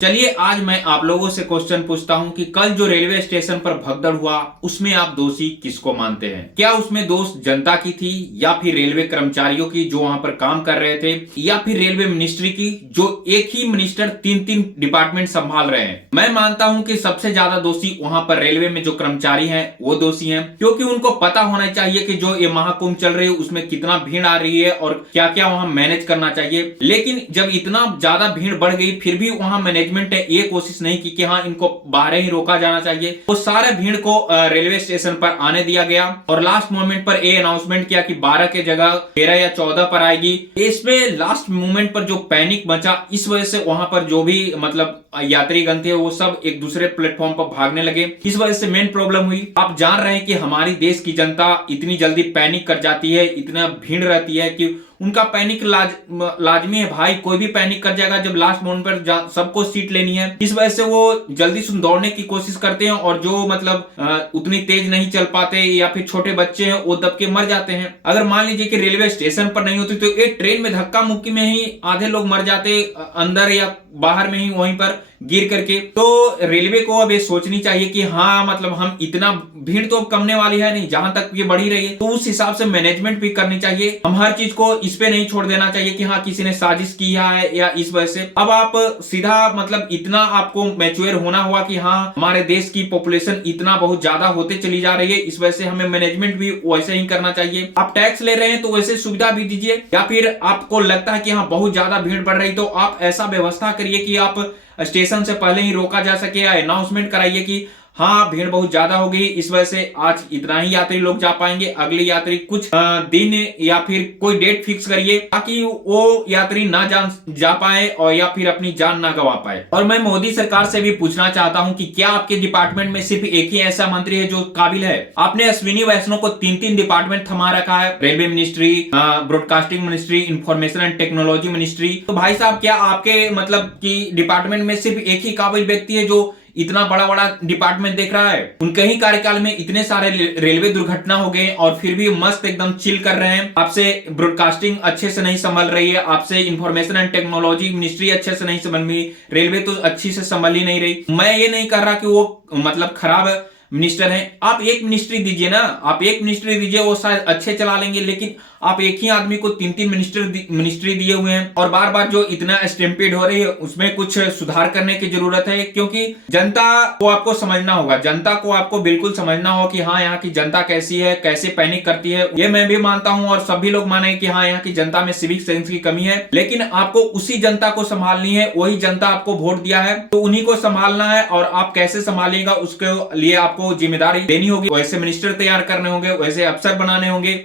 चलिए आज मैं आप लोगों से क्वेश्चन पूछता हूं कि कल जो रेलवे स्टेशन पर भगदड़ हुआ उसमें आप दोषी किसको मानते हैं? क्या उसमें दोष जनता की थी या फिर रेलवे कर्मचारियों की जो वहां पर काम कर रहे थे या फिर रेलवे मिनिस्ट्री की जो एक ही मिनिस्टर तीन तीन डिपार्टमेंट संभाल रहे हैं? मैं मानता हूं कि सबसे ज्यादा दोषी वहां पर रेलवे में जो कर्मचारी हैं वो दोषी हैं, क्योंकि उनको पता होना चाहिए कि जो ये महाकुंभ चल रही है उसमें कितना भीड़ आ रही है और क्या क्या वहां मैनेज करना चाहिए। लेकिन जब इतना ज्यादा भीड़ बढ़ गई फिर भी वहां मैनेजमेंट ने ये कोशिश नहीं की कि हाँ इनको बाहर ही रोका जाना चाहिए। वो सारे भीड़ को रेलवे स्टेशन पर आने दिया गया और लास्ट मोमेंट पर ये अनाउंसमेंट किया कि 12 के जगह 13 या 14 पर आएगी। इसमें लास्ट मोमेंट पर जो पैनिक मचा इस वजह से वहां पर जो भी मतलब यात्रीगण थे वो सब एक दूसरे प्लेटफॉर्म पर भागने लगे। इस वजह से मेन प्रॉब्लम हुई। आप जान रहे हैं कि हमारी देश की जनता इतनी जल्दी पैनिक कर जाती है, इतना भीड़ रहती है कि उनका पैनिक लाजमी है भाई। कोई भी पैनिक कर जाएगा जब लास्ट मोमेंट पर सबको सीट लेनी है। इस वजह से वो जल्दी से दौड़ने की कोशिश करते हैं और जो मतलब उतनी तेज नहीं चल पाते या फिर छोटे बच्चे हैं वो दब के मर जाते हैं। अगर मान लीजिए कि रेलवे स्टेशन पर नहीं होती तो एक ट्रेन में धक्का मुक्की में ही आधे लोग मर जाते, अंदर या बाहर में ही वहीं पर गिर करके। तो रेलवे को अब ये सोचनी चाहिए कि हाँ मतलब हम इतना भीड़ तो कमने वाली है नहीं, जहां तक ये बढ़ी रही है तो उस हिसाब से मैनेजमेंट भी करनी चाहिए। हम हर चीज को इस पे नहीं छोड़ देना चाहिए कि हाँ किसी ने साजिश किया है या इस वजह से। अब आप सीधा मतलब इतना आपको मैच्योर होना हुआ कि हाँ हमारे देश की पॉपुलेशन इतना बहुत ज्यादा होते चली जा रही है, इस वजह से हमें मैनेजमेंट भी वैसे ही करना चाहिए। आप टैक्स ले रहे हैं तो वैसे सुविधा भी दीजिए, या फिर आपको लगता है कि हाँ बहुत ज्यादा भीड़ बढ़ रही तो आप ऐसा व्यवस्था करिए कि आप स्टेशन से पहले ही रोका जा सके या अनाउंसमेंट कराइए कि हाँ भीड़ बहुत ज्यादा हो गई, इस वजह से आज इतना ही यात्री लोग जा पाएंगे, अगले यात्री कुछ दिन या फिर कोई डेट फिक्स करिए ताकि वो यात्री ना जा पाए और या फिर अपनी जान ना गवा पाए। और मैं मोदी सरकार से भी पूछना चाहता हूं कि क्या आपके डिपार्टमेंट में सिर्फ एक ही ऐसा मंत्री है जो काबिल है? आपने अश्विनी वैष्णव को तीन तीन डिपार्टमेंट थमा रखा है, railway ministry, broadcasting ministry, information and technology ministry. तो भाई साहब क्या आपके मतलब की डिपार्टमेंट में सिर्फ एक ही काबिल व्यक्ति है जो इतना बड़ा बड़ा डिपार्टमेंट देख रहा है? उनके ही कार्यकाल में इतने सारे रेलवे दुर्घटना हो गए और फिर भी मस्त एकदम चिल कर रहे हैं। आपसे ब्रॉडकास्टिंग अच्छे से नहीं संभल रही है, आपसे इंफॉर्मेशन एंड टेक्नोलॉजी मिनिस्ट्री अच्छे से नहीं संभल रही, रेलवे तो अच्छी से संभल ही नहीं रही। मैं ये नहीं कर रहा कि वो मतलब खराब मिनिस्टर हैं। आप एक मिनिस्ट्री दीजिए ना, आप एक मिनिस्ट्री दीजिए, वो शायद अच्छे चला लेंगे। लेकिन आप एक ही आदमी को तीन तीन मिनिस्ट्री दिए हुए हैं और बार बार जो इतना स्टैम्पेड हो रही है उसमें कुछ सुधार करने की जरूरत है, क्योंकि जनता को आपको समझना होगा, जनता को आपको बिल्कुल समझना होगा कि हाँ यहाँ की जनता कैसी है, कैसे पैनिक करती है। ये मैं भी मानता हूँ और सभी लोग माने कि हाँ यहाँ की जनता में सिविक सेंस की कमी है, लेकिन आपको उसी जनता को संभालनी है, वही जनता आपको वोट दिया है तो उन्हीं को संभालना है। और आप कैसे संभालिएगा उसके लिए आपको जिम्मेदारी देनी होगी, वैसे मिनिस्टर तैयार करने होंगे, वैसे अफसर बनाने होंगे।